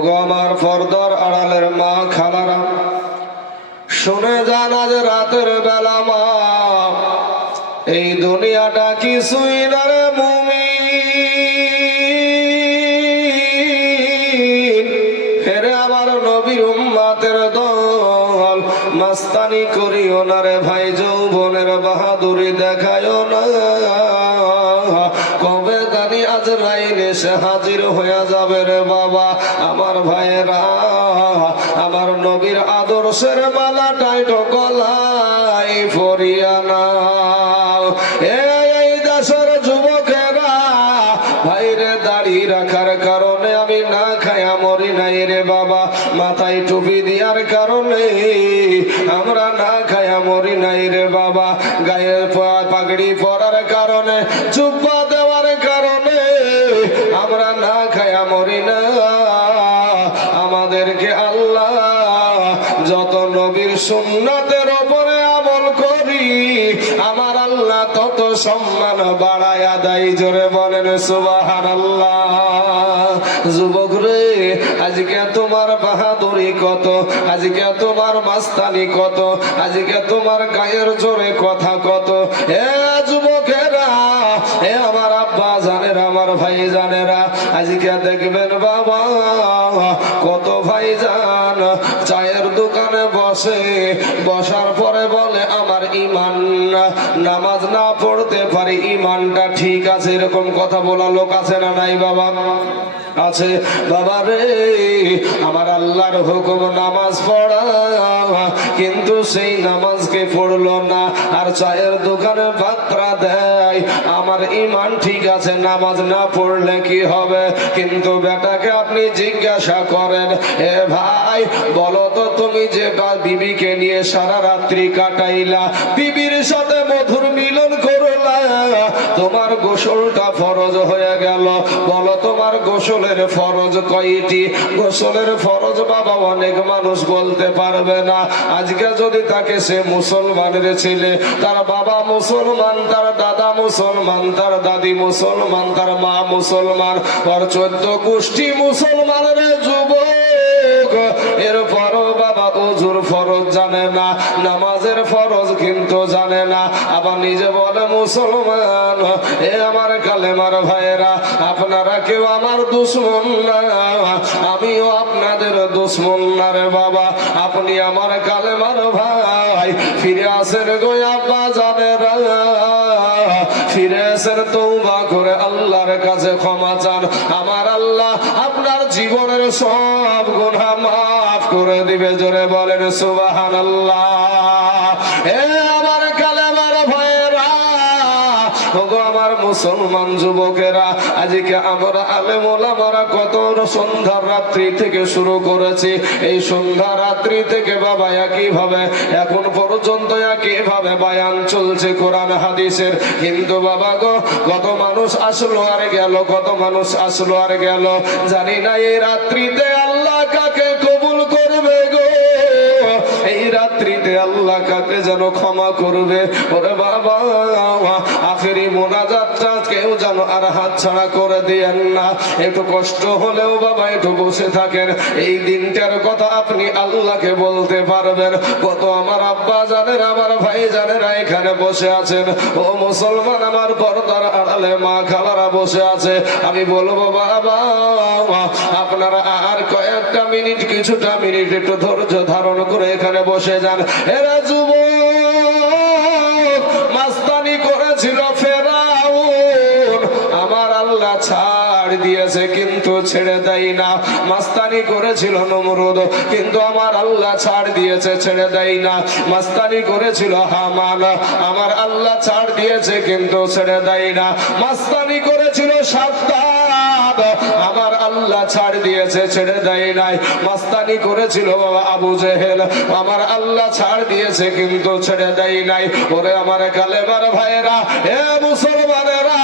ওগো আমার পর্দার আড়ালের মা খালারা, শুনে যান আজ রাতের বেলা মা, এই দুনিয়াটা কিছুই না রে মুমিন। হেরে আমার নবীর উম্মতের দল, মাস্তানি করিও না রে ভাই, যৌবনের বাহাদুরি দেখায়ও না। কবে জানি আজরাইল এসে হাজির হয়ে যাবে রে বাবা। আমার ভাইয়েরা, আমার নবীর আদর্শের মালাটাই তো গলায় পরিয়া নাও। এই দেশের যুবকেরা ভাইরে, দাড়ি রাখার কারণে আমি না খায়া মরি নাই রে বাবা। মাথায় টুপি দেওয়ার কারণে আমরা না খায়া মরি নাই রে বাবা। গায়ে পাগড়ি পরার কারণে, জুব্বা দেওয়ার কারণে আমরা না খায়া মরি না। আমাদেরকে আল্লাহ যত নবীর সুন্নাতের উপরে আমল করি, আমার আল্লাহ তত সম্মান বাড়ায়া দেয়। জোরে বলেন সুবহানাল্লাহ। যুবক রে, আজকে তোমার বাহাদুরি কত, আজকে তোমার মাস্তানি কত, আজকে তোমার গায়ের জোরে কথা কত। এ যুবকেরা, এ আমার আব্বা জানেরা, আমার ভাই জানেরা, আজকে দেখবেন বাবা কত ভাই জান চায়ের দোকানে বসে, বসার পরে বলে আমার ইমান, নামাজ না পড়তে পারি, ইমানটা ঠিক আছে। এরকম কথা বলা লোক আছে না নাই বাবা? আছে বাবা রে। আমার আল্লাহর হুকুম নামাজ পড়া, কিন্তু সেই নামাজকে পড়লো না, আর চায়ের দোকানে পাত্রা দেয়। আমার ইমান ঠিক আছে, নামাজ না পড়লে কি হবে? কিন্তু বেটাকে আপনি জিজ্ঞাসা করেন, এ ভাই বলো তো, তুমি যে বিবিকে নিয়ে সারা রাত্রি কাটাইলা, বিবির সাথে মধুর মিলন করলা, তোমার গোসলটা ফরজ হয়ে গেল। বলো তোমার গোসলের ফরজ কয়টি? গোসলের ফরজ বাবা অনেক মানুষ বলতে পারবে না। আজকে যদি তাকে সে মুসলমানের ছেলে, তার বাবা মুসলমান, তার দাদা মুসলমান, তার দাদি মুসলমান, তার মা মুসলমান, ওর 14 গোষ্ঠী মুসলমানের যুবক, এরপরও বাবা ওযুর ফরজ জানে না, নামাজের ফরজ কিন্তু জানে না, আবার নিজে বলে মুসলমান। এ আমার কালেমার ভাইয়েরা, আপনারা কেউ আমার দুশ্মন না, আমিও আপনাদের দুশ্মন না রে বাবা। আপনি আমার কালেমার ভাই, ফিরে আসেন গো আব্বা জানেরা, ফিরে আসেন, তওবা করে আল্লাহর কাছে ক্ষমা চান। আমার আল্লাহ আপনার জীবনের সব গুনাহ মাফ করে দিবে। জোরে বলেন সুবহানাল্লাহ। এ আমার কালেমার ভাইয়েরা, ওগো আমার মুসলমান যুবকেরা, আজকে আমরা আলেম ওলামারা কত সন্ধ্যার রাত্রি থেকে শুরু করেছি। এই সন্ধ্যা রাত্রি থেকে বাবা একইভাবে এখন পর্যন্ত একইভাবে বায়ান চলছে কোরআন হাদিসের। কিন্তু বাবা গো, কত মানুষ আসলো আর গেল, কত মানুষ আসলো আর গেল, জানি না এই রাত্রিতে আল্লাহ কাকে কবুল করবে গো, এই রাত্রিতে আল্লাহ কাকে যেন ক্ষমা করবে। ওরে বাবা, আখেরি মোনাজাতটা কেউ যেন আর হাত ছাড়া করে দিয়েন না। একটু কষ্ট হলেও বাবা একটু বসে থাকেন, এই দিনটার কথা আপনি আল্লাহকে বলতে পারবেন। কত আমার আব্বা জানেন, আমার ভাই জানেরা এখানে বসে আছেন। ও মুসলমান, আমার পর্দার আড়ালে মা খালারা বসে আছে। আমি বলবো বাবা, আপনারা আর কয়েকটা মিনিট, কিছুটা মিনিট একটু ধৈর্য ধারণ করে এখানে বসে যান। এরা যুবক, মাস্তানি করেছিল ফেরাউন, আমার আল্লাহ ছাড় দিয়েছে কিন্তু ছেড়ে দেয় না। মাস্তানি করেছিল নমরুদ, কিন্তু আমার আল্লাহ ছাড় দিয়েছে, ছেড়ে দেয় না। মাস্তানি করেছিল হামান, আমার আল্লাহ ছাড় দিয়েছে কিন্তু ছেড়ে দেয় না। মাস্তানি করেছিল সাদ্দাদ, আমার আল্লাহ ছাড় দিয়েছে, ছেড়ে দেয় নাই। মাস্তানি করেছিল বাবা আবু জেহেল, আমার আল্লাহ ছাড় দিয়েছে কিন্তু ছেড়ে দেয় নাই। ওরে আমার কালেমার ভাইয়েরা, এ মুসলমানেরা,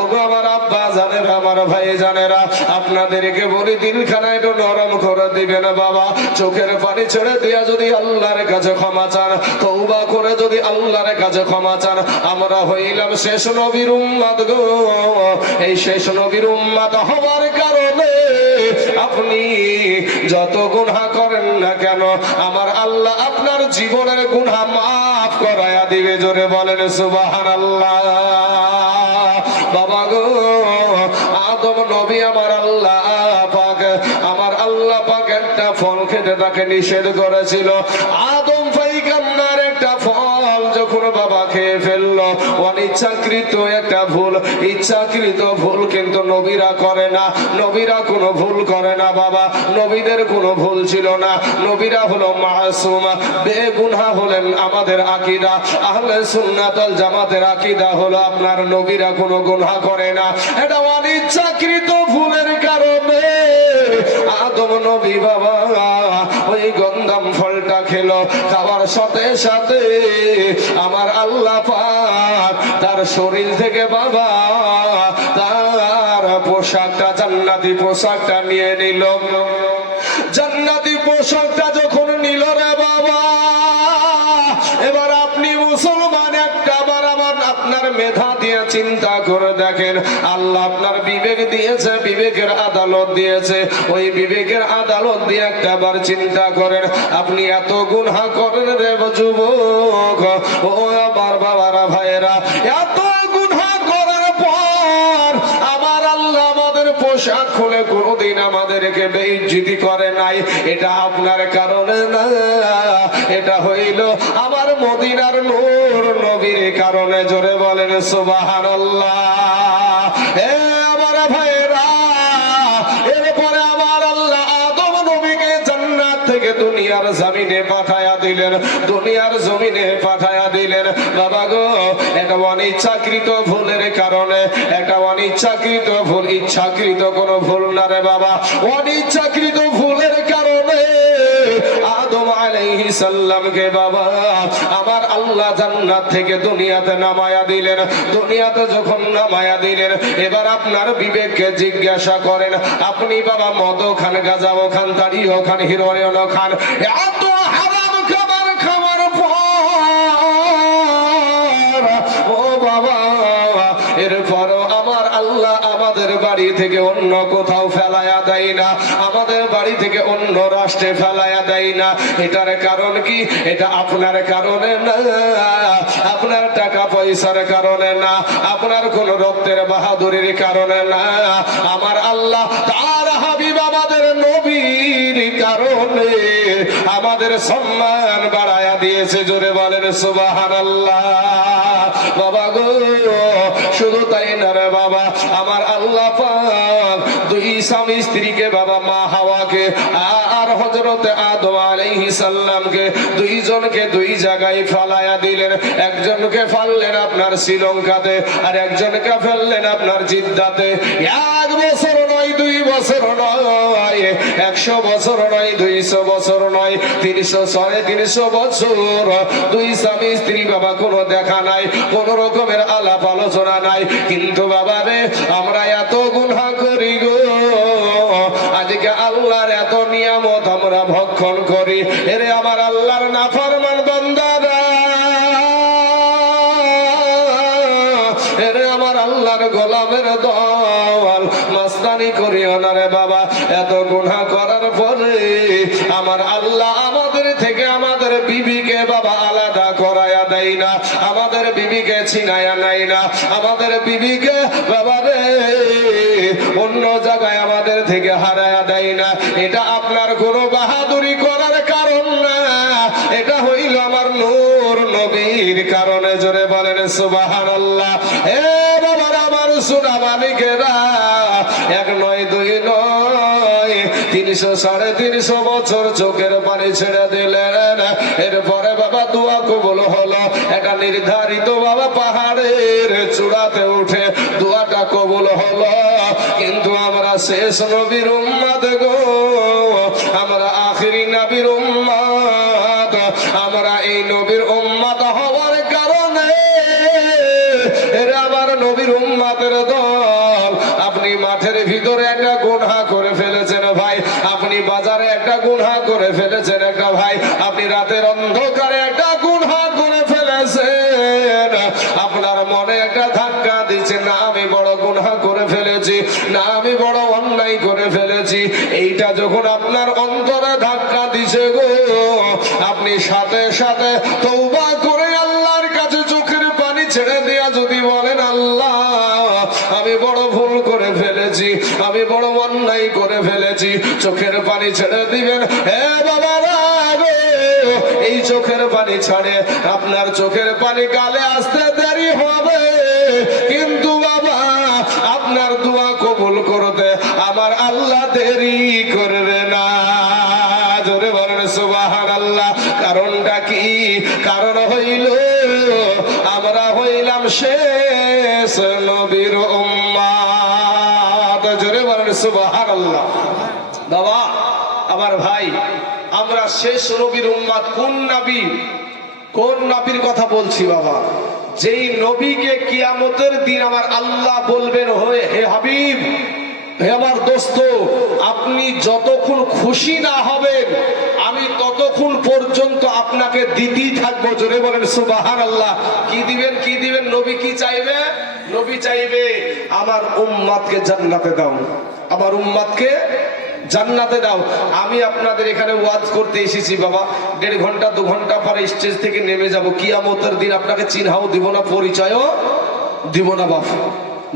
ওগো আমার আব্বা জানেরা, আমার ভাই জানেরা, আপনাদেরকে বলি দিলখানা একটু নরম করে দিবেন বাবা। চোখের পানি ছেড়ে দিয়া যদি আল্লাহর কাছে ক্ষমা চান, তওবা করে যদি আল্লাহর কাছে ক্ষমা চান, আমরা হইলাম শেষ নবীর উম্মত গো। এই শেষ নবীর উম্মত হওয়ার কারণে আপনি যত গুনাহ করেন না কেন আমার আল্লাহ আপনার জীবনের গুনাহ মাফ করায়া দিবে। জোরে বলেন সুবহানাল্লাহ। বাবা গো, আদম নবী আমার আল্লাহ পাক একটা ফল খেতে তাকে নিষেধ করেছিল। আদম পয়গম্বর একটা ফল যখন বাবা খেয়ে ফেললো, অনিচ্ছাকৃত একটা ভুল, ইচ্ছাকৃত ভুল কিন্তু নবীরা করে না। নবীরা কোনো ভুল করে না বাবা, নবীদের কোনো ভুল ছিল না। নবীরা হলো মাসুম, বেগুনাহ হলেন আমাদের আকীদা। আহলে সুন্নাত ওয়াল জামাতের আকীদা হলো আপনার নবীরা কোনো গুনাহ করে না। এটা অনিচ্ছাকৃত ভুলের কারণে আদম নবী বাবা ওই গন্ধম ফলটা খেলো। খাওয়ার সাথে সাথে আমার আল্লাহ পাক তার শরীর থেকে বাবা তার পোশাকটা, জান্নাতি পোশাকটা নিয়ে নিল। জান্নাতি পোশাকটা যখন নিল রে বাবা, এবার আপনি মুসলমান একটা বার আমার আপনার মেধা দিয়ে চিন্তা করে দেখেন, আল্লাহ আপনার বিবেক দিয়েছে, বিবেকের আদালত দিয়েছে। ওই বিবেকের আদালত দিয়ে একটা বার চিন্তা করেন, আপনি এত গুনাহ করেন রে যুবক, ও আমার বাবারা ভাইয়েরা, এত গুনাহ করার পর আমার আল্লাহ আমাদের পোশাক খুলে কোনোদিন আমাদেরকে বেইজ্জতি করে নাই। এটা আপনার কারণে না, এটা হইল আমার মদিনার নূর নবীর কারণে। জোরে বলেন সুবহানাল্লাহ। হে আমার ভাইরা, এরপরে আমার আল্লাহ আদম নবীকে জান্নাত থেকে দুনিয়ার জমিনে পাঠায়া দিলেন, দুনিয়ার জমিনে পাঠায়া দিলেন। বাবা গো, এটা অনিচ্ছাকৃত ভুলের কারণে, এটা অনিচ্ছাকৃত ভুল, ইচ্ছাকৃত কোনো ভুল না রে বাবা। অনিচ্ছাকৃত ভুলের কারণে আদম আলাইহিস সালামকে বাবা আমার আল্লাহ জান্নাত থেকে দুনিয়াতে নামায়া দিলেন। দুনিয়াতে যখন নামায়া দিলেন, এবার আপনার বিবেককে জিজ্ঞাসা করেন, আপনি বাবা মদও খান, গাঁজাও খান, তাড়িও খান, হিরোইনও খান, এত হারাম খাবার খাওয়ার পর ও বাবা, এরপরও আমার আল্লাহ আমাদের বাড়ি থেকে অন্য কোথাও ফেলায়া দেয় না, আমাদের বাড়ি থেকে অন্য রাষ্ট্রে ফেলায়া দেয় না। এটার কারণ কি? এটা আপনার কারণে না, আপনার টাকা পয়সার কারণে না, আপনার কোন রক্তের বাহাদুরির কারণে না। আমার আল্লাহ তার হাবিব আমাদের নবীর কারণে আমাদের সম্মান বাড়ায়া দিয়েছে। জোরে বলেন সুবহানাল্লাহ। বাবা গো, শুধু তাই না রে বাবা, আমার আল্লাহ পাক দুই স্বামী স্ত্রীকে বাবা, মা হাওয়াকে আর হযরতে আদম আলাইহিস সালামকে দুইজনকে দুই জায়গায় ফেলায়া দিলেন। একজনকে ফেললেন আপনার শ্রীলঙ্কাতে, আর একজনকে ফেললেন আপনার জিদ্দাতে। 1 বছর নয়, 2 বছর নয়, 100 বছর নয়, 200 বছর নয়, 300 বছর দুই স্বামী স্ত্রী বাবা কোনো দেখা নাই, কোন রকমের আলাপ আলোচনা নাই। কিন্তু বাবা রে, আমরা এত গুনাহ করি গো, আজকে আল্লাহর এত নিয়ামত আমরা ভক্ষণ করি। এরে আমার আল্লাহর নাফরমান বান্দারা, এরে আমার আল্লাহর গোলামের দল, মাস্তানি করিও না রে বাবা। এত গুনাহ করার পরে আমার আল্লাহ আমাদের থেকে আমাদের বিবিকে বাবা আলাদা করায়া দেয় না, আমাদের বিবিকে ছিনায়া নেয় না, আমাদের বিবিকে বাবা রে অন্য জায়গায় আমাদের থেকে হারায়া দেয় না। এটা আপনার কোনো বাহাদুরি করার কারণ না, এটা হইল আমার নূর নবীর কারণে। জোরে বলেন সুবহানাল্লাহ। হে বাবার আমার সোনা মানিকেরা, 1 নয় 2 নয়, 300 350 বছর চোখের পানি ছেড়ে দিলেন। এরপরে বাবা দোয়া কবুল হলো। একটা নির্ধারিত বাবা পাহাড়ের চূড়াতে উঠে দোয়াটা কবুল হলো। কিন্তু আমরা শেষ নবীর উম্মত গো, আমরা আখিরি নবীর উম্মত, আমরা এই নবীর উম্মত হওয়ার কারণে এরা আমার নবীর উম্মতের দল। আপনি মাঠের ভিতরে একটা গুনাহ করে ফেলেছেন ভাই, আপনি বাজারে একটা গুনাহ করে ফেলেছেন একটা ভাই, আপনি রাতের অন্ধকারে একটা গুনাহ করে ফেলেছেন। আপনার মনে একটা ধাক্কা দিচ্ছে, না আমি বড় গুনাহ করে ফেলেছি, না আমি বড় অন্যায় করে ফেলেছি, এইটা যখন আপনার অন্তরে ধাক্কা দিছে গো, আপনি সাথে সাথে তওবা করে আল্লাহর কাছে চোখের পানি ছেড়ে দিয়া যদি বলেন, আল্লাহ আমি বড় ভুল করে ফেলেছি, আমি বড় অন্যায় করে ফেলেছি, চোখের পানি ছেড়ে দিবেন। হে বাবারা গো, এই চোখের পানি ছাড়ে আপনার চোখের পানি গালে আসতে দেরি হবে, কিন্তু বাবা আপনার দোয়া কবুল করতে আমার আল্লাহ দেরি করবে না। জোরে বলেন সুবহানাল্লাহ। কারণটা কি? কারণ হইল আমরা হইলাম শেষ নবীর উম্মত। জোরে বলেন সুবহানাল্লাহ। বাবা আমার ভাই, আমরা শেষ নবীর উম্মত। কোন নবী? কোন নবীর কথা বলছি বাবা? যেই নবীকে কিয়ামতের দিন আমার আল্লাহ বলবেন, হে হাবিব, হে আমার দোস্ত, আপনি যতক্ষণ খুশি না হবেন আমি ততক্ষণ পর্যন্ত আপনাকে দিতেই থাকবো। জোরে বলেন সুবহানাল্লাহ। কি দিবেন? কি দিবেন? নবী কি চাইবে? নবী চাইবে আমার উম্মতকে জান্নাতে দাও, আমার উম্মতকে জান্নাতে দাও। আমি আপনাদের এখানে ওয়াজ করতে এসেছি বাবা, 1.5 ঘন্টা 2 ঘন্টা পরে স্টেজ থেকে নেমে যাব। কিয়ামতের দিন আপনাকে চিনহাও দিব না, পরিচয়ও দিব না বাবা,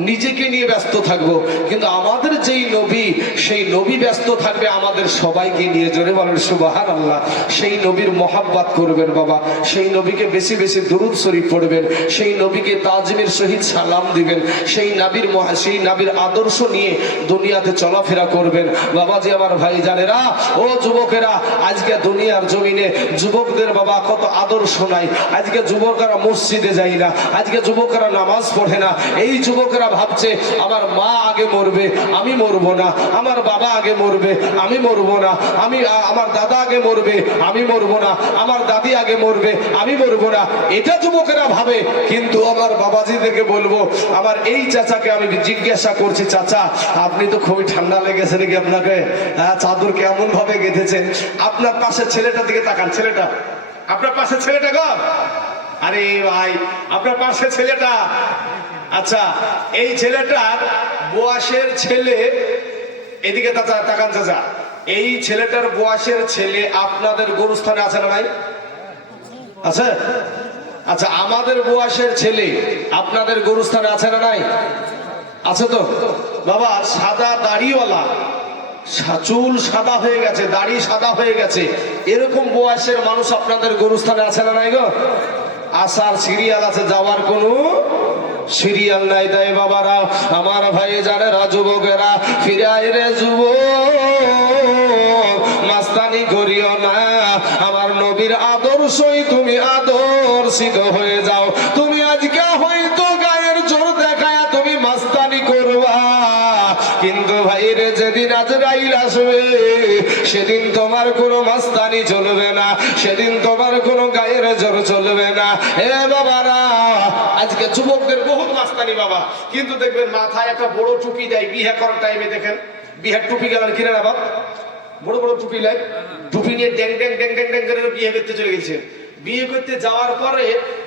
নিজেকে নিয়ে ব্যস্ত থাকবো। কিন্তু আমাদের যেই নবী, সেই নবী ব্যস্ত থাকবে আমাদের সবাইকে নিয়ে। জোরে বলেন সুবহানাল্লাহ। সেই নবীর মহাব্বত করবেন বাবা, সেই নবীকে বেশি বেশি দুরূদ শরীফ পড়বেন, সেই নবীকে তাজিমের সহিত সালাম দিবেন, সেই নবীর আদর্শ নিয়ে দুনিয়াতে চলাফেরা করবেন। বাবাজি আমার ভাই জানেরা, ও যুবকেরা, আজকে দুনিয়ার জমিনে যুবকদের বাবা কত আদর্শ নাই। আজকে যুবকেরা মসজিদে যায় না, আজকে যুবকেরা নামাজ পড়ে না। এই যুবকেরা ভাবছে আমার মা আগে মরবে, আমি মরবো না, আমার বাবা আগে মরবে, আমি মরবো না, আমার দাদা আগে মরবে, আমি মরবো না, আমার দাদি আগে মরবে, আমি মরবো না। এটা যুবকেরা ভাবে। কিন্তু আমার বাবাজিদেরকে বলবো, আমার এই চাচাকে আমি জিজ্ঞাসা করছি, চাচা আপনি তো খুবই ঠান্ডা লেগেছে নাকি আপনাকে? হ্যাঁ, চাদর কেমন ভাবে গেঁথেছেন? আপনার পাশে ছেলেটার দিকে তাকান, ছেলেটা আপনার পাশে, ছেলেটা গো, আরে ভাই আপনার পাশে ছেলেটা, আচ্ছা এই ছেলেটার বয়সের ছেলে, এদিকে তাকান চাচা, এই ছেলেটার বয়সের ছেলে আপনাদের গরুস্থানে আছে না নাই? আছে? আচ্ছা আমাদের বয়সের ছেলে আপনাদের গরুস্থানে আছে না নাই? আছে তো বাবা। সাদা দাড়িওয়ালা, চুল সাদা হয়ে গেছে, দাড়ি সাদা হয়ে গেছে, এরকম বয়সের মানুষ আপনাদের গরুস্থানে আছে না নাই গো? আসার সিরিয়াল আছে, যাওয়ার কোনো সিরিয়াল নাই। তাই বাবারা আমার ভাই জানেরা, যুবকেরা ফিরে আয় রে যুবক, মাস্তানি করিও না, আমার নবীর আদর্শই তুমি আদর্শিত হয়ে যাও। তুমি আজকে হয়তো গায়ের জোর দেখায় তুমি মাস্তানি করবা, কিন্তু ভাই রে যেদিন আজরাইল আসবে সেদিন তোমার কোনো মাস্তানি চলবে না, সেদিন তোমার কোনো গায়ের জোর চলবে না। হে বাবারা, আজকে যুবকদের বহুত মাস্তানি বাবা, কিন্তু দেখবেন মাথায় একটা বড় টুপি দেয় বিয়ে করার টাইমে। দেখেন বিয়ের টুপি গেলেন কিনে না বাপ, বড় বড় টুপি লাই, টুপি নিয়ে ড্যাং ড্যাং ড্যাং ড্যাং ড্যাং করে বিয়ে করতে চলে গেছে। বিয়ে করতে যাওয়ার পরে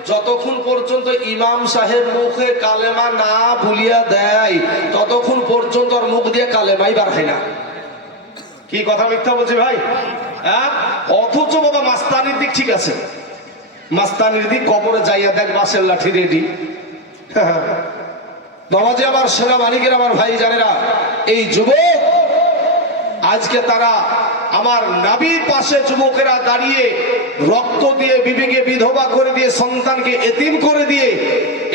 যতক্ষণ পর্যন্ত ইমাম সাহেব মুখে কালেমা না ভুলিয়া দেয় ততক্ষণ পর্যন্ত আর মুখ দিয়ে কালেমাই বার হয় না। কি কথা মিথ্যা বলছি ভাই? হ্যাঁ, অথচ বাবা মাস্তানির দিক ঠিক আছে, মাস্তানির দিক কবরে যাইয়া দেখ বাসের লাঠি রেডি। বাবাজি আমার সেনাবাহিনীর আমার ভাই জানেরা, এই যুবক আজকে তারা আমার নবীর পাশে যুবকেরা দাঁড়িয়ে রক্ত দিয়ে বিবিকে বিধবা করে দিয়ে সন্তানকে এতিম করে দিয়ে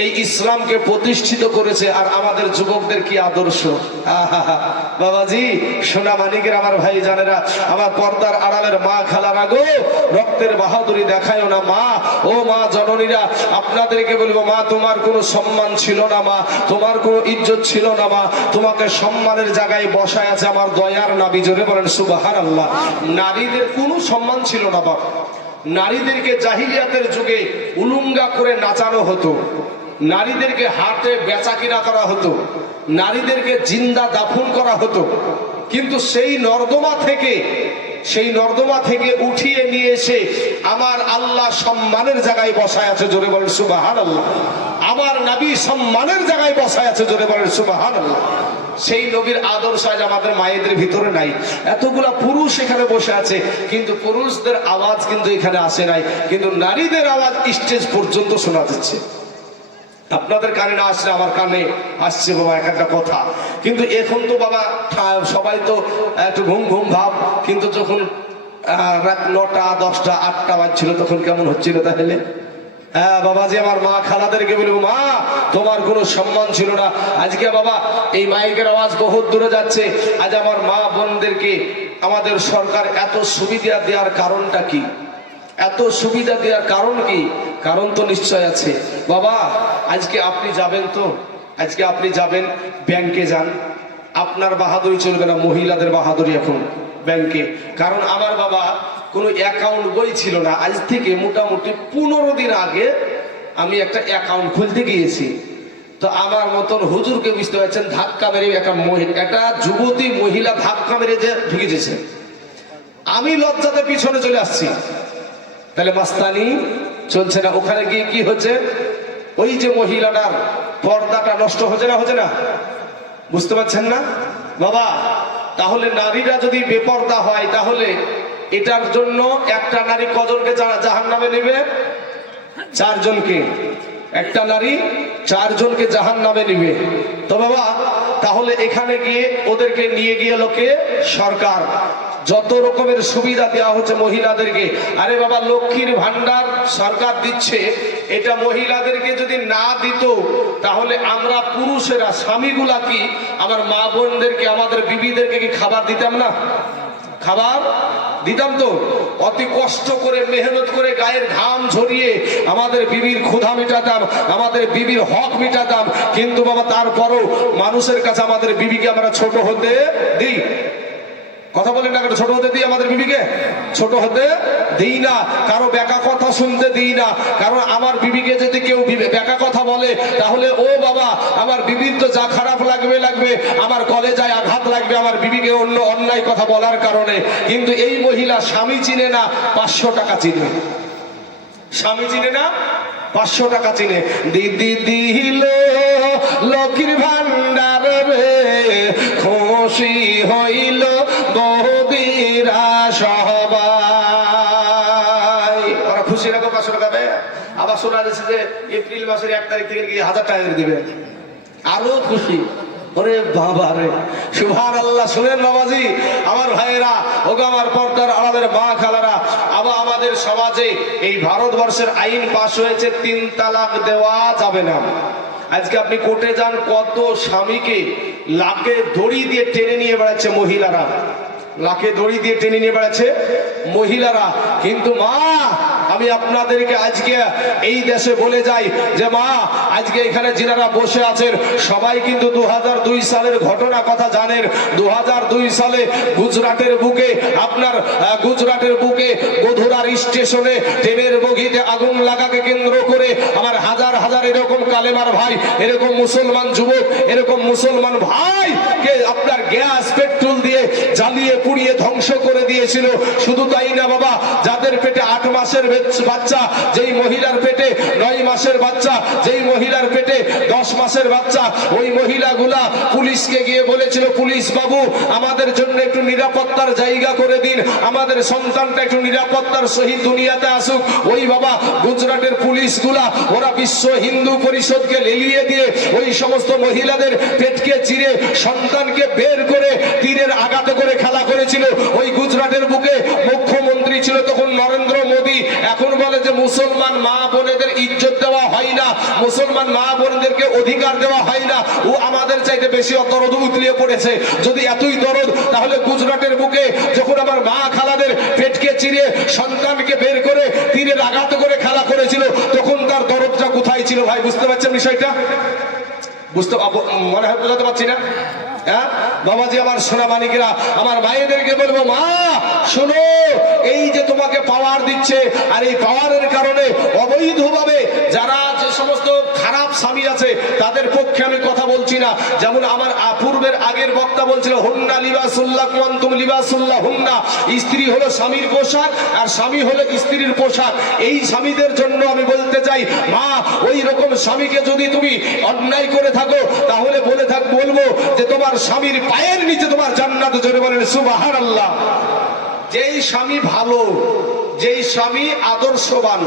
এই ইসলামকে প্রতিষ্ঠিত করেছে। আর আমাদের যুবকদের কি আদর্শ! বাবাজি সোনা মানিকের আমার ভাই জানেরা, আমার পর্দার আড়ালের মা খালারা গো, রক্তের বাহাদুরি দেখায় না মা। ও মা জননীরা, আপনাদেরকে বলবো মা, তোমার কোনো সম্মান ছিল না মা, তোমার কোনো ইজ্জত ছিল না মা, তোমাকে সম্মানের জায়গায় বসায় আছে আমার দয়ার নবী। জোরে বলেন সুবহানাল্লাহ। নারীদের কোনো সম্মান ছিল না বাবা। নারীদেরকে জাহিলিয়াতের যুগে উলুঙ্গা করে নাচানো হতো, নারীদেরকে হাটে বেচা কিনা করা হতো, নারীদেরকে জিন্দা দাফন করা হতো। কিন্তু সেই নর্দমা থেকে উঠিয়ে নিয়ে এসে আমার আল্লাহ সম্মানের জায়গায় বসায় আছে। জোরে বলেন সুবহানাল্লাহ। আমার নবী সম্মানের জায়গায় বসায় আছে। জোরে বলেন সুবহানাল্লাহ। সেই নবীর আদর্শ আজ আমাদের মায়েদের ভিতরে নাই। এতগুলা পুরুষ এখানে বসে আছে, কিন্তু পুরুষদের আওয়াজ কিন্তু এখানে আসে নাই, কিন্তু নারীদের আওয়াজ স্টেজ পর্যন্ত শোনা যাচ্ছে। আপনাদের কানে না আসলে আমার কানে আসছে বাবা এক একটা কথা। কিন্তু এখন তো বাবা সবাই তো একটু ঘুম ঘুম ভাব, কিন্তু যখন রাত 9টা 10টা 8টা বাজছিল তখন কেমন হচ্ছিল তাহলে? হ্যাঁ বাবাজি, আমার মা খালাদেরকে বলবো, মা তোমার কোনো সম্মান ছিল না। আজকে বাবা এই মাইকের আওয়াজ বহুত দূরে যাচ্ছে। আজ আমার মা বোনদেরকে আমাদের সরকার এত সুবিধা দেওয়ার কারণটা কি? এত সুবিধা দেওয়ার কারণ কি? কারণ তো নিশ্চয় আছে বাবা। আজকে আপনি যাবেন তো, আজকে আপনি যাবেন ব্যাংকে যান, আপনার বাহাদুরি চলবে না, মহিলাদের বাহাদুরি এখন ব্যাংকে। কারণ আমার বাবা কোনো অ্যাকাউন্ট বই ছিল না। আজ থেকে মোটামুটি 15 দিন আগে আমি একটা অ্যাকাউন্ট খুলতে গিয়েছি। তো আমার মতন হুজুরকে বুঝতে পারছেন, ধাক্কা মেরে একটা যুবতী মহিলা ধাক্কা মেরে যে ঢুকেছে, আমি লজ্জাতে পিছনে চলে আসছি। তাহলে মাস্তানি চলছে না। ওখানে গিয়ে কি হচ্ছে, ওই যে মহিলাটার পর্দাটা নষ্ট হচ্ছে না, হচ্ছে না? বুঝতে পারছেন না বাবা? তাহলে নারীরা যদি বেপর্দা হয়, তাহলে এটার জন্য একটা নারী কজনকে জাহান্নামে নেবে? 4 জনকে। একটা নারী 4 জনকে জাহান্নামে নেবে। তো বাবা তাহলে এখানে গিয়ে ওদেরকে নিয়ে গিয়ে লোকে সরকার যত রকমের সুবিধা দেওয়া হচ্ছে মহিলাদেরকে। আরে বাবা, লক্ষ্মীর ভান্ডার সরকার দিচ্ছে, এটা মহিলাদেরকে যদি না দিত তাহলে আমরা পুরুষেরা স্বামীগুলা কি আমার মা বোনদেরকে, আমাদের বিবিদেরকে কি খাবার দিতাম না? খাবার দিতাম তো। অতি কষ্ট করে মেহনত করে গায়ের ঘাম ঝরিয়ে আমাদের বিবির ক্ষুধা মিটাতাম, আমাদের বিবির হক মিটাতাম। কিন্তু বাবা তারপরও মানুষের কাছে আমাদের বিবিকে আমরা ছোট হতে দিই। কথা বলেন না, ছোট হতে দিই আমাদের বিবিকে? ছোট হতে দিই না, কারো বেকা কথা শুনতে দিই না। কারণ আমার বিবিকে যদি কেউ বেকা কথা বলে তাহলে ও বাবা আমার বিবির তো যা খারাপ লাগবে লাগবে, আমার কলেজায় আঘাত লাগবে আমার বিবিকে অন্য অন্যায় কথা বলার কারণে। কিন্তু এই মহিলা স্বামী চিনে না, 500 টাকা চিনে। স্বামী চিনে না, 500 টাকা চিনে। দিদি দিল লক্ষ্মীর ভান্ডার রে, খুশি হইল বৌদিরা সবাই। ওরা খুশি রাখো, 500 টাকা দেয়। আবার শোনা যাচ্ছে যে এপ্রিল মাসের 1 তারিখ থেকে 1000 টাকা দিবে, আরো খুশি। ওরে বাবা রে, সুবহানাল্লাহ। শুনেন বাবাজি, আমার ভাইয়েরা, ওগো আমার পর্দার আড়ালের মা খালারা, আবার আমাদের সমাজে এই ভারতবর্ষের আইন পাশ হয়েছে 3 তালাক দেওয়া যাবে না। আজকে আপনি কোর্টে যান, কত স্বামীকে লাকে দড়ি দিয়ে টেনে নিয়ে বেড়াচ্ছে মহিলারা, লাকে দড়ি দিয়ে টেনে নিয়ে বেড়াচ্ছে মহিলারা। কিন্তু মা, আমি আপনাদেরকে আজকে এই দেশে বলে যাই যে মা, আজকে এখানে যিনারা বসে আছেন সবাই কিন্তু 2002 সালের ঘটনা কথা জানেন। 2002 সালে গুজরাটের বুকে, আপনার গুজরাটের বুকে গোধুরার স্টেশনে ট্রেনের বগিতে আগুন লাগাকে কেন্দ্র করে আমার হাজার হাজার এরকম কালেমার ভাই, এরকম মুসলমান যুবক, এরকম মুসলমান ভাই কে আপনার গ্যাস পেট্রোল দিয়ে জ্বালিয়ে পুড়িয়ে ধ্বংস করে দিয়েছিল। শুধু তাই না বাবা, যাদের পেটে 8 মাসের বাচ্চা, যেই মহিলার পেটে 9 মাসের বাচ্চা, যেই মহিলার পেটে 10 মাসের বাচ্চা, ওই মহিলাগুলা পুলিশকে গিয়ে বলেছিল, পুলিশ বাবু আমাদের জন্য একটু নিরাপত্তার জায়গা করে দিন, আমাদের সন্তানটা একটু নিরাপত্তার সহিত দুনিয়াতে আসুক। ওই বাবা গুজরাটের পুলিশগুলা ওরা বিশ্ব হিন্দু পরিষদকে লেলিয়ে দিয়ে ওই সমস্ত মহিলাদের পেটকে চিরে সন্তানকে বের করে তীরের আঘাতে করে খেলা করেছিল। ওই গুজরাটের বুকে মুখ্যমন্ত্রী ছিল তখন নরেন্দ্র মোদী। এখন বলে যে মুসলমান মা বোনেদের ইজ্জত দেওয়া হয় না, মুসলমান মা বোনদেরকে অধিকার দেওয়া হয় না। ও আমাদের চাইতে বেশি দরদ উতলিয়ে পড়েছে। যদি এতই দরদ, তাহলে গুজরাটের বুকে যখন আমার মা খালাদের পেটকে চিরে সন্তানকে বের করে তীরের আঘাত করে খেলা করেছিল, তখন তার দরদটা কোথায় ছিল? ভাই বুঝতে পারছেন বিষয়টা? বুঝতে মনে হয় বোঝাতে পারছি না? হ্যাঁ বাবাজি, আমার সোনা মানিকেরা, আমার মায়েদেরকে বলবো, মা শোনো, এই যে তোমাকে পাওয়ার দিচ্ছে, আর এই পাওয়ারের কারণে অবৈধভাবে যারা যে সমস্ত খারাপ স্বামী আছে তাদের পক্ষে আমি কথা বলছি না। যেমন আমার পূর্বের আগের বক্তা বলছিল হুন্না লিবাসুল্লাহ ওয়ান্তুম লিবাসুল্লাহ হুন্না, স্ত্রী হলো স্বামীর পোশাক আর স্বামী হলো স্ত্রীর পোশাক। এই স্বামীদের জন্য আমি বলতে চাই, মা ওই রকম স্বামীকে যদি তুমি অন্যায় করে থাকো তাহলে বলবো যে তোমার স্বামীর পায়ের নিচে তোমার জান্নাত। জোরে বলেন সুবহানাল্লাহ। যেই স্বামী ভালো, যেই স্বামী আদর্শবান,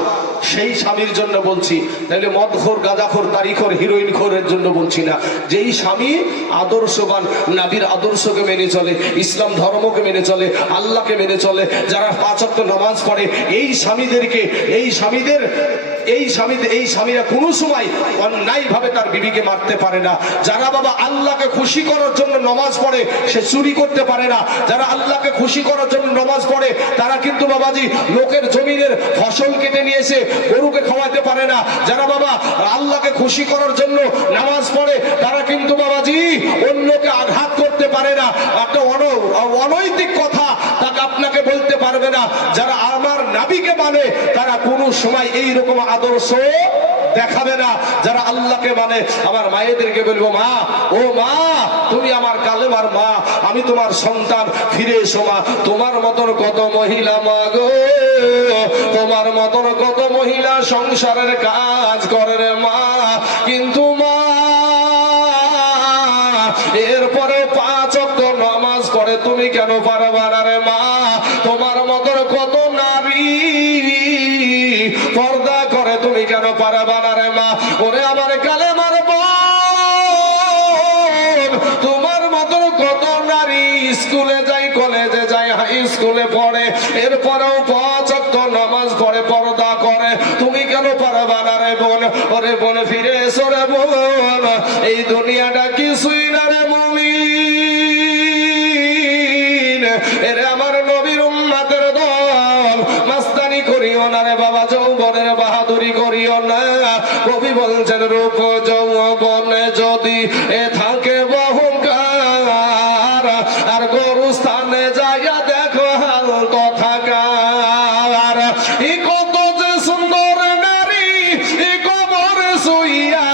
সেই স্বামীর জন্য বলছি। তাহলে মদখোর, গাঁজাখোর, তারিখোর, হিরোইন খোরের জন্য বলছি না। যেই স্বামী আদর্শবান, নবীর আদর্শকে মেনে চলে, ইসলাম ধর্মকে মেনে চলে, আল্লাহকে মেনে চলে, যারা 5 ওয়াক্ত নামাজ পড়ে, এই স্বামীরা কোনো সময় অন্যায়ভাবে তার বিবিকে মারতে পারে না। যারা বাবা আল্লাহকে খুশি করার জন্য নামাজ পড়ে, সে চুরি করতে পারে না। যারা আল্লাহকে খুশি করার জন্য নামাজ পড়ে, তারা কিন্তু বাবাজি লোকের জমিনের ফসল কেটে নিয়ে এসে গরুকে খাওয়াতে পারে না। যারা বাবা আল্লাহকে খুশি করার জন্য নামাজ পড়ে, তারা কিন্তু বাবাজি অন্যকে আঘাত করতে পারে না। একটা অনৈতিক কথা তাকে আপনাকে বলতে পারবে না। যারা আমার নবীকে মানে, তারা কোনো সময় এই রকম আদর্শ দেখাবে না। যারা আল্লাহকে মানে, আমার মায়েদেরকে বলবো, মা, ও মা, তুমি আমার কালেমার মা, আমি তোমার সন্তান, ফিরে এসো মা। তোমার মতন কত মহিলা মা গো, তোমার মতন কত মহিলা সংসারের কাজ করে রে মা, কিন্তু মা এরপরে 5 ওয়াক্ত নামাজ পড়ে তুমি কেন পারবা না রে মা? তোমার মতন কত নারী পর্দা করে তুমি কেন পারবা না রে মা? ওরে আমার কালেমার বোন, তোমার মতন কত নারী স্কুলে যায়, কলেজে যায়, হাই স্কুলে পড়ে, এরপরেও 5 ওয়াক্ত নামাজ পড়ে, পর্দা করে, তুমি কেন পারবা না রে বোন? ওরে বোন ফিরে এসো রে বোন, এই দুনিয়াটা কিছুই না রে মুমিন। এরে আমার নবীর উম্মতের দল, মাস্তানি করিও না রে বাবা, যৌবনের বাহাদুরি করিও না। কবি বলছেন রূপ যৌবনে যদি এ থাকে বহুকার, আর গরু স্থানে যাইয়া দেখো হাল কথাকার। ই কত যে সুন্দর নারী ই কবরে শুইয়া,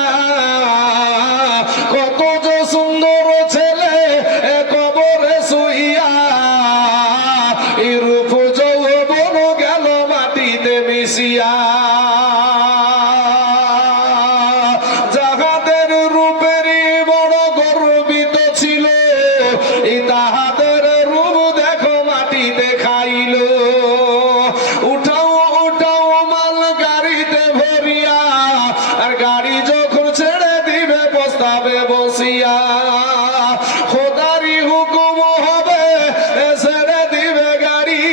কত যে সুন্দর ছেলে এ কবরে শুইয়া, এই রূপ যৌবন গেল মাটিতে মিশিয়া। যাহাদের রূপেরই বড় গর্বিত ছিল, এই তাহাদের রূপ দেখো মাটিতে খাইল। উঠাও উঠাও মাল গাড়িতে ভরিয়া, আর গাড়ি যখন ছেড়ে দিবে পস্তাবে বসিয়া। খোদারি হুকুম হবে ছেড়ে দিবে গাড়ি,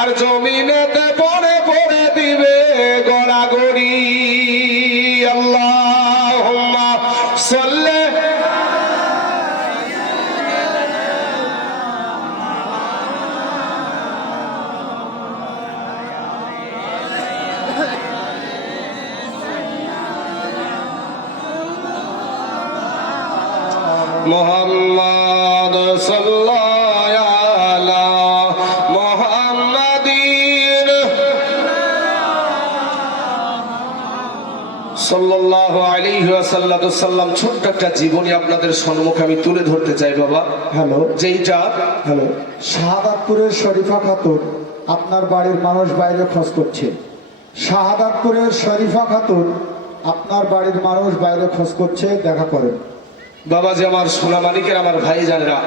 আর জমিনেতে পড়ে পড়ে দিবে গড়াগড়ি। আল্লাহুম্মা সাল্লি মুহাম্মদ সাল্লাল্লাহু আলা মুহাম্মাদিন সাল্লাল্লাহু আলাইহি ওয়াসাল্লাম। ছোট্ট একটা জীবনী আপনাদের সম্মুখে আমি তুলে ধরতে চাই বাবা। হ্যালো, যেইটা হ্যালো, শাহাদাতপুরের শরীফা খাতুন আপনার বাড়ির মানুষ বাইরে খোঁজ করছে। শাহাদাতপুরের শরীফা খাতুন আপনার বাড়ির মানুষ বাইরে খোঁজ করছে, দেখা করেন। বাবাজি, আমার সোনা মানিকের, আমার ভাই জানেরা,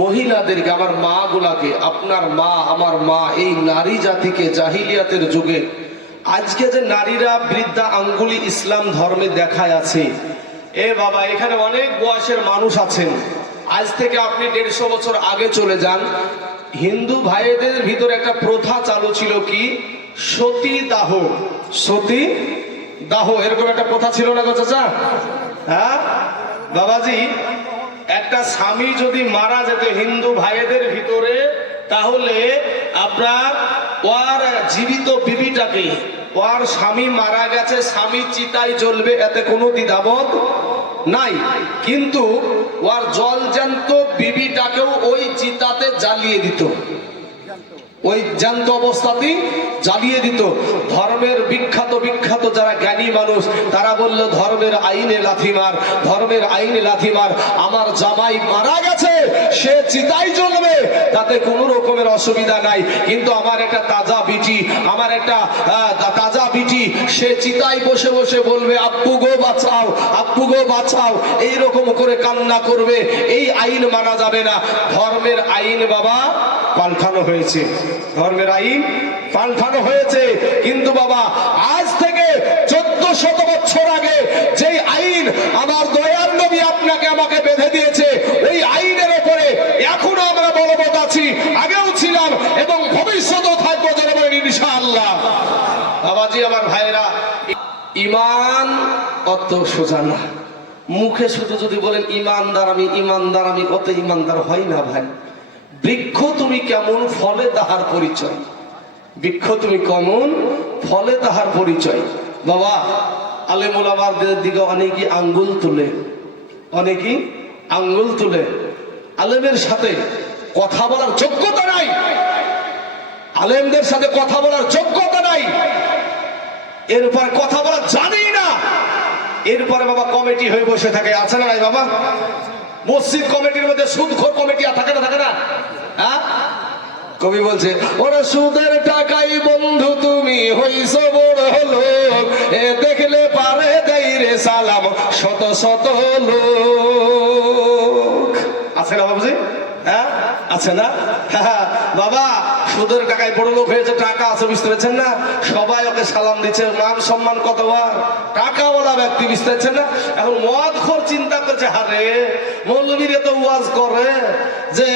মহিলাদেরকে, আমার মা গুলাকে, আপনার মা, আমার মা, এই নারী জাতিকে জাহিলিয়াতের যুগে আজকে যে নারীরা বৃদ্ধা আঙ্গুলি ইসলাম ধর্মে দেখায় আছে, এ বাবা, এখানে অনেক বয়সের মানুষ আছেন। আজ থেকে আপনি 150 বছর আগে চলে যান, হিন্দু ভাইদের ভিতরে একটা প্রথা চালু ছিল, কি সতী দাহ। সতী দাহ এরকম একটা প্রথা ছিল না গো চাচা? হ্যাঁ বাবাজি, একটা স্বামী যদি মারা যেত হিন্দু ভাইদের ভিতরে, তাহলে আপনার ওর জীবিত বিবিটাকে, ওর স্বামী মারা গেছে, স্বামী চিতায় জ্বলবে, এতে কোনো দ্বিধাবোধ নাই, কিন্তু ওর জলজান্ত বিবিটাকেও ওই চিতাতে জ্বালিয়ে দিত। ওই জ্যান্ত অবস্থাতেই জ্বালিয়ে দিত। ধর্মের বিখ্যাত বিখ্যাত যারা জ্ঞানী মানুষ তারা বলল ধর্মের আইনে লাথি মার, ধর্মের আইনে লাথি মার। আমার জামাই মারা গেছে, সে চিতাই জ্বলবে, তাতে কোনো রকমের অসুবিধা নাই, কিন্তু আমার একটা তাজা বিটি, আমার একটা তাজা বিটি, সে চিতাই বসে বসে বলবে আব্বু গো বাঁচাও, আব্বু গো বাঁচাও, এইরকম করে কান্না করবে। এই আইন মানা যাবে না। ধর্মের আইন বাবা পাল্টানো হয়েছে, ধর্মের আইন পাল্টানো হয়েছে। কিন্তু বাবা আজ থেকে 1400 বছর আগে যেই আইন আমার দয়ার নবী আপনাকে আমাকে বেঁধে দিয়েছে, ওই আইনের উপরে এখনো আমরা বলবৎ আছি, আগেও ছিলাম এবং ভবিষ্যতেও থাকবো জনগণ ইনশাআল্লাহ। বাবাজি আমার ভাইরা, ঈমান অত সোজা না। মুখে শুধু যদি বলেন ইমানদার আমি, ইমানদার আমি, কত ইমানদার হয় না ভাই। বৃক্ষ তুমি কেমন, ফলে তাহার পরিচয়। বৃক্ষ তুমি কেমন, ফলে তাহার পরিচয়। বাবা আলেম ওলামাদের দিকে অনেকেই আঙ্গুল তুলে, অনেকেই আঙ্গুল তুলে। আলেমের সাথে কথা বলার যোগ্যতা নাই, আলেমদের সাথে কথা বলার যোগ্যতা নাই, এরপরে কথা বলা জানেই না, এরপরে বাবা কমিটি হয়ে বসে থাকে। আছে না নাই বাবা? মসজিদ কমিটির মধ্যে সুদখোর কমিটি থাকে না, থাকে না? হ্যাঁ, কবি বলছে ওরা সুদের টাকাই বন্ধু তুমি হইছ বড় লোক, এ দেখলে পারে দেই রে সালাম শত শত লোক। আছে না বাবুজি? হ্যাঁ আছে না? বাবা সুদের টাকায় বড় লোক হয়েছে, টাকা আছে, বুঝতে পেরেছেন না? সবাই ওকে সালাম দিচ্ছে, মান সম্মান কতবার, টাকাওয়ালা ব্যক্তি, বুঝতে পারছেন না? এখন মদখোর চিন্তা করছে, হারে মৌলবীর এত ওয়াজ করে যে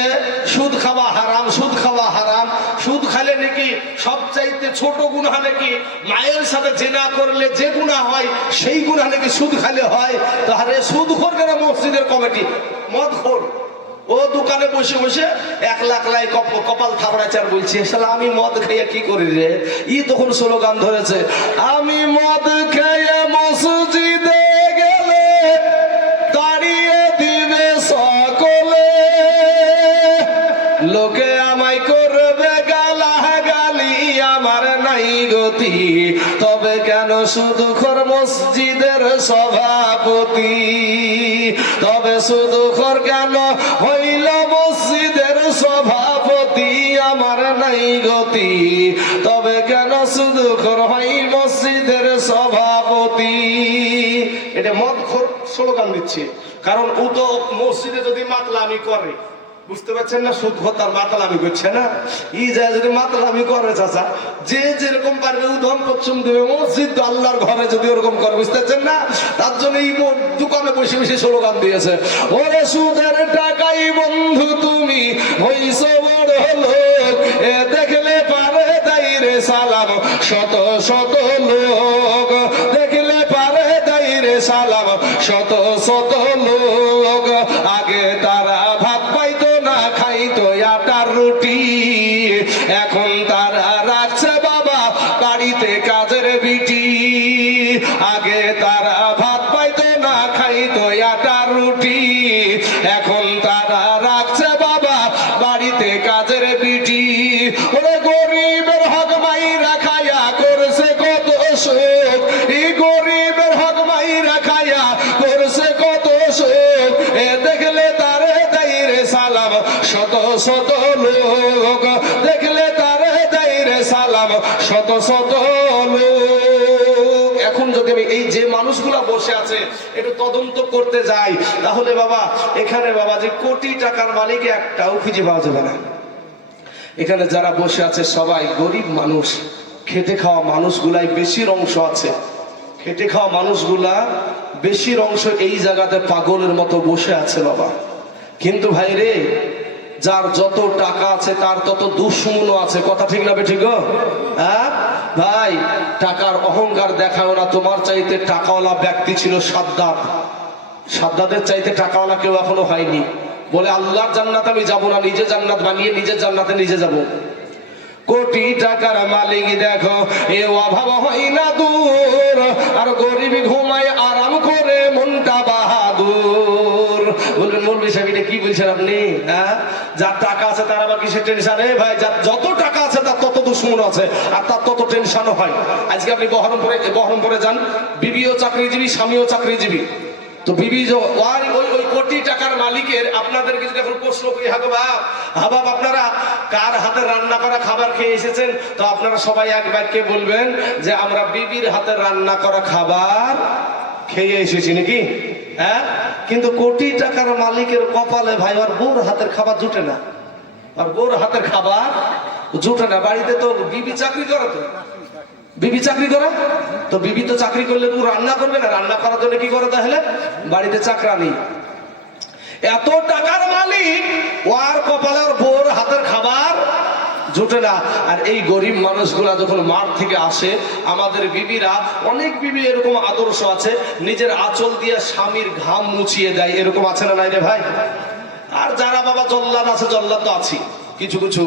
সুদ খাওয়া হারাম, সুদ খাওয়া হারাম, সুদ খাইলে নাকি সবচাইতে ছোট গুনাহ নাকি মায়ের সাথে জেনা করলে যে গুনাহ হয় সেই গুনাহ নাকি সুদ খাইলে হয়। তো হারে সুদখোর কেন মসজিদের কমিটি? মদখোর ও দোকানে বসে বসে 1 লাখ লাই কপাল থাবড়াচ্ছে আর বলছে শালা আমি মদ খাইয়া কি করি রে। ই তখন স্লোগান ধরেছে, আমি মদ খাইয়া মসজিদে গেলে দাঁড়িয়ে দিবে সকলে, লোকে আমায় করবে গালাগালি, আমার নাই গতি, তবে কেন সুদখোর মসজিদের সভাপতি, তবে সুদখোর কেন হইল মসজিদের সভাপতি, আমার নাই গতি, তবে কেন সুদখোর হই মসজিদের সভাপতি। এটা মদখোর স্লোগান দিচ্ছে, কারণ ও তো মসজিদে যদি মাতলামি করে, বুঝতে পারছেন না, সুদখোর তার মাতলামি করছে না, ই যায় যদি মাতলামি করে চাচা, যে যেরকম পারবে উদম পশ্চিম দেবে। মসজিদ তো আল্লাহর ঘরে যদি ওরকম করে, বুঝতে পারছেন না, তার জন্য এই দোকানে বসে বসে স্লোগান দিয়েছে, ওরে সুদের টাকাই বন্ধু তুমি হইছ বড় লোক, এ দেখলে পারে দেই রে সালাম শত শত লোক, দেখলে পারে দেই রে সালাম শত শত লোক। আগে তারা ভাত পাইতো না, খাইতো আটার রুটি, এখন তারা রাখছে বাবা বাড়িতে কাজের বিটি। আগে তারা ভাত পাইতো না, খাইতো আটার রুটি, এখন তারা রাখছে বাবা বাড়িতে কাজের বিটি। ওরে গরিবের হক মাইরা খায়া করছে কত শোক, এই গরিবের হক মাইরা খায়া করছে কত শোক, এ দেখলে তারে দেই রে সালাম শত শত লোক, দেখলে তারে দেই রে সালাম শত শত লোক। এখন যদি আমি এই যে মানুষগুলা বসে আছে একটু তদন্ত করতে যাই, তাহলে বাবা এখানে বাবা যে কোটি টাকার মালিক একটাও খুঁজে পাওয়া যাবে না। এখানে যারা বসে আছে সবাই গরিব মানুষ, খেটে খাওয়া মানুষগুলাই বেশির অংশ আছে, খেটে খাওয়া মানুষগুলা বেশির অংশ এই জায়গাতে পাগলের মতো বসে আছে বাবা। কিন্তু ভাই রে, যার যত টাকা আছে তার তত দুশ্মনও আছে, কথা ঠিক না বেঠিক? হ্যাঁ ভাই, টাকার অহংকার দেখাও না। তোমার চাইতে টাকাওয়ালা ব্যক্তি ছিল সাদ্দাত, সাদ্দাতের চাইতে টাকাওয়ালা কেউ এখনো হয়নি। বলে আল্লাহর জান্নাত আমি যাব না, নিজে জান্নাত বানিয়ে নিজের জান্নাতে নিজে যাব। কোটি টাকার মালিক দেখো এ অভাব হয় না দূর, আর গরিব ঘুমায় আরাম করে মনটা বাহাদুর। বলবেন মৌলভী সাহেব এটা কি বলছেন আপনি? হ্যাঁ, যার টাকা আছে তার আবার কিসের টেনশন? ভাই, যার যত টাকা আছে তার তত দুশ্মন আছে, আর তার তত টেনশনও হয়। আজকে আপনি বহরমপুরে যান, বিবিও চাকরিজীবী, স্বামীও চাকরিজীবী। তো বিবি ওই কোটি টাকার মালিকের আপনাদেরকে যদি এখন প্রশ্ন করি, হাবাব আপনারা কার হাতে রান্না করা খাবার খেয়ে এসেছেন, তো আপনারা সবাই এক বাক্যে বলবেন যে আমরা বিবির হাতে রান্না করা খাবার খেয়ে এসেছি নাকি? হ্যাঁ, কিন্তু কোটি টাকার মালিকের কপালে ভাই আর বউর হাতের খাবার জুটে না, আর বউর হাতের খাবার জুটে না। বাড়িতে তো বিবি চাকরি করে, তো বিবি চাকরি করে, তো বিবি তো চাকরি করলে তো রান্না করবে না, রান্না করার জন্য কি করে তাহলে? বাড়িতে চাকরানি। এত টাকার মালিক ওর কপালে ওর বউর হাতের খাবার জুটে না। আর এই গরিব মানুষগুলা যখন মাঠ থেকে আসে, আমাদের বিবিরা, অনেক বিবি এরকম আদর্শ আছে, নিজের আঁচল দিয়ে স্বামীর ঘাম মুছিয়ে দেয়, এরকম আছে না নাই রে ভাই? আর যারা বাবা জল্লাদ আছে, জল্লাদ তো আছি, কিছু কিছু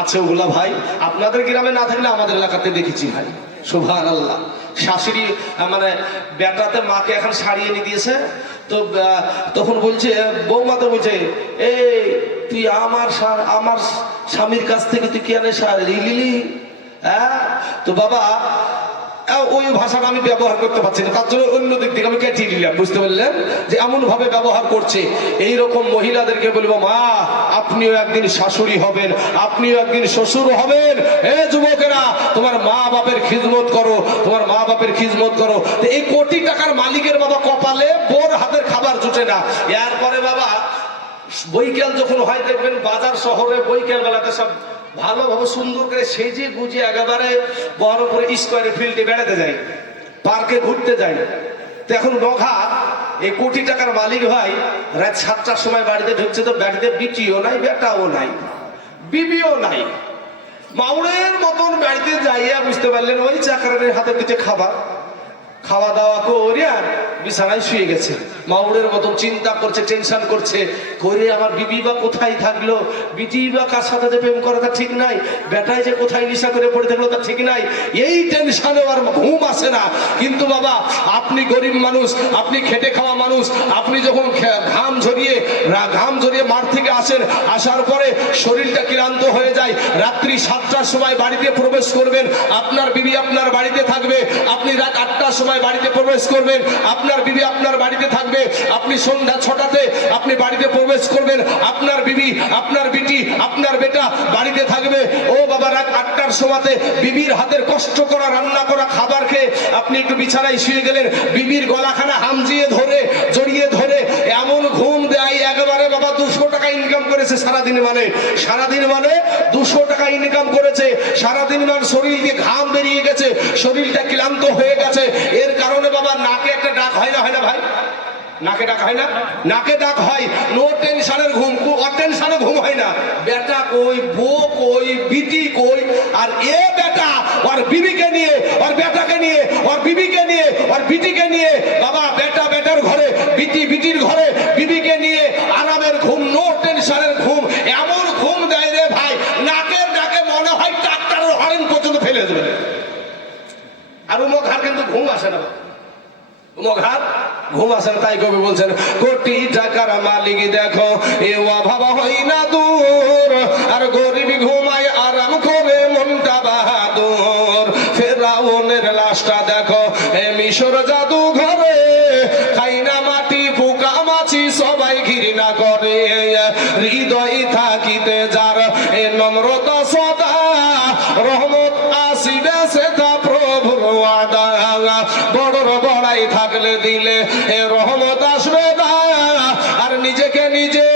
আছে ওগুলা ভাই, আপনাদের গ্রামে না থাকলে আমাদের এলাকাতে দেখেছি ভাই। সুবহানাল্লাহ। শাশুড়ি মানে বেটাতে মাকে এখন সারিয়ে নিয়ে দিয়েছে, তো তখন বলছে, বৌমা তো বলছে, এই তুই আমার স্বামীর কাছ থেকে তুই কি আনে লিলি? হ্যাঁ, তো বাবা ওই ভাষাটা আমি ব্যবহার করতে পারছি না, তার জন্য অন্য দিক থেকে আমি কেটে নিলাম, বুঝতে পারলেন? যে এমন ভাবে ব্যবহার করছে। এইরকম মহিলাদেরকে বলবো, মা আপনিও একদিন শাশুড়ি হবেন, আপনিও একদিন শ্বশুর হবেন। হে যুবকেরা, তোমার মা বাপের খিদমত করো, তোমার মা বাপের খিদমত করো। তো এই কোটি টাকার মালিকের বাবা কপালে বোর হাতের খাবার জুটে না। এরপরে বাবা বৈকাল যখন হয়, দেখবেন বাজার শহরে বৈকাল বেলাতে সব ভালোভাবে সুন্দর করে সেজে গুজিয়ে একেবারে বড় করে স্কোয়ারে ফিল্ডে বেড়াতে যায়, পার্কে ঘুরতে যায়। তো এখন নঘা এই কোটি টাকার মালিক ভাই রাত 7টার সময় বাড়িতে ঢুকছে, তো বাড়িতে বিটিও নাই, বেটাও নাই, বিবিও নাই, মাউরের মতন বাড়িতে যাইয়া, বুঝতে পারলেন, ওই চাকরানির হাতে দিতে খাওয়া দাওয়া করিয়া বিছানায় শুয়ে গেছে। মাউরের মতন চিন্তা করছে, টেনশন করছে, করে আমার বিবি বা কোথায় থাকলো, বিটি বা কার সাথে যে প্রেম করা তা ঠিক নাই, বেটায় যে কোথায় নেশা করে পড়ে থাকলো তা ঠিক নাই, এই টেনশনে আর ঘুম আসে না। কিন্তু বাবা আপনি গরিব মানুষ, আপনি খেটে খাওয়া মানুষ, আপনি যখন ঘাম ঝরিয়ে মাঠ থেকে আসেন, আসার পরে শরীরটা ক্লান্ত হয়ে যায়, রাত্রি 7টার সময় বাড়িতে প্রবেশ করবেন, আপনার বিবি আপনার বাড়িতে থাকবে। আপনি রাত 8টার সময় বাড়িতে প্রবেশ করবেন, আপনার বিবি আপনার বাড়িতে থাকবে। আপনি সন্ধ্যা 6টাতে আপনি বাড়িতে প্রবেশ করবেন, আপনার বিবি, আপনার বিটি, আপনার বেটা বাড়িতে থাকবে। ও বাবা, রাত 8টার সময়তে বিবির হাতের কষ্ট করা রান্না করা খাবার খেয়ে আপনি একটু বিছানায় শুয়ে গেলেন, বিবির গলাখানা হামজিয়ে ধরে জড়িয়ে ধরে এমন ঘুম দেয় একেবারে বাবা 200 টাকা ইনকাম করেছে সারাদিন, মানে 200 টাকা ইনকাম করেছে সারাদিন, মানে শরীর দিয়ে ঘাম বেরিয়ে গেছে, শরীরটা ক্লান্ত হয়ে গেছে। এর কারণে বাবা নাকে একটা ডাক হয় না ভাই? নাকে ডাক হয় না? নাকে ডাক হয়। নো টেনশনের ঘুম, অটেনশনে ঘুম হয় না। বেটা কই, বউ কই, বিটি কই, আর এ বেটা ওর বিবিকে নিয়ে, ওর বেটাকে নিয়ে, ওর বিবিকে নিয়ে, ওর বিটিকে নিয়ে, বাবা বেটা বেটার ঘরে, বিটি বিটির ঘরে, বিবিকে নিয়ে আরামের ঘুম, নো টেনশনের ঘুম। এমন ঘুম দেয় রে ভাই, নাকের ডাকে মনে হয় ট্রাক্টরের হরেন পর্যন্ত ফেলে দেবে। আর ঘর কিন্তু ঘুম আসে না, ঘুম আসে না। তাই কবি বলছেন, কোটি টাকার মালিক দেখো এ অভাব হয় না দূর, আর গরিব ঘুমায় আরাম করে মনটা বাহাদুর। ফেরাউনের লাশটা দেখো এ মিশর জাদু ঘরে, খাই না মাটি পোকা মাছি সবাই ঘৃণা করে। হৃদয় থাকিতে যার এ নম্রতা সদা, রহমত আসিবে সেটা প্রভুর ওয়াদা। বড়র বড়াই থাকলে দিলে এ রহমত আসবে না, আর নিজেকে নিজে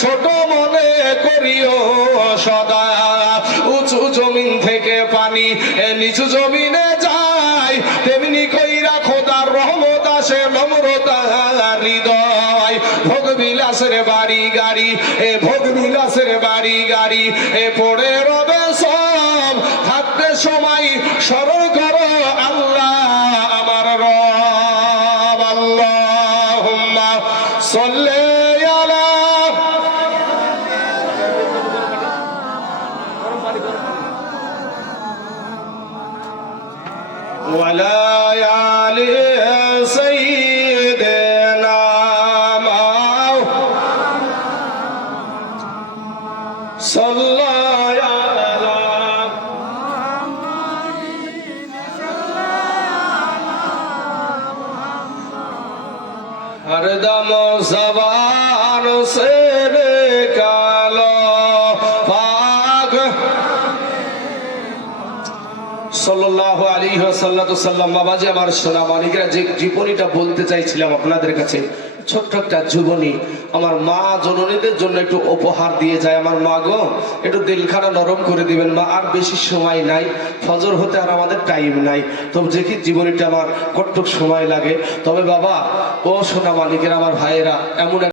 ছোট মনে করিও সদা। উঁচু জমিন থেকে পানি নিচু জমিনে যায়, তেমনি কইরা খোদার রহমত আসে নম্রতা হৃদয়। ভোগ বিলাসের বাড়ি গাড়ি, ভোগ বিলাসের বাড়ি গাড়ি পড়ে রবে সব, থাকতে সময় স্মরণ করো আল্লাহ আমার রব। আল্লাহুম্মা সাল্লি আলা ওয়ালা আলি সাইয়্যিদিনা সাল্লাল্লাহু আলা हरदम ज़बान से निकालो पाक সাল্লাল্লাহু আলাইহি ওয়াসাল্লাম। বাবাজি আমার সোনা মানিকরা, যে জীবনীটা বলতে চাইছিলাম আপনাদের কাছে, ছোট্ট একটা জীবনী আমার মা জননীদের জন্য একটু উপহার দিয়ে যায়। আমার মা গো, একটু দিলখানা নরম করে দিবেন মা, আর বেশি সময় নাই, ফজর হতে আর আমাদের টাইম নাই, তবে দেখি জীবনীটা আমার কতটুক সময় লাগে। তবে বাবা ও সোনা মানিকেরা, আমার ভাইয়েরা, এমন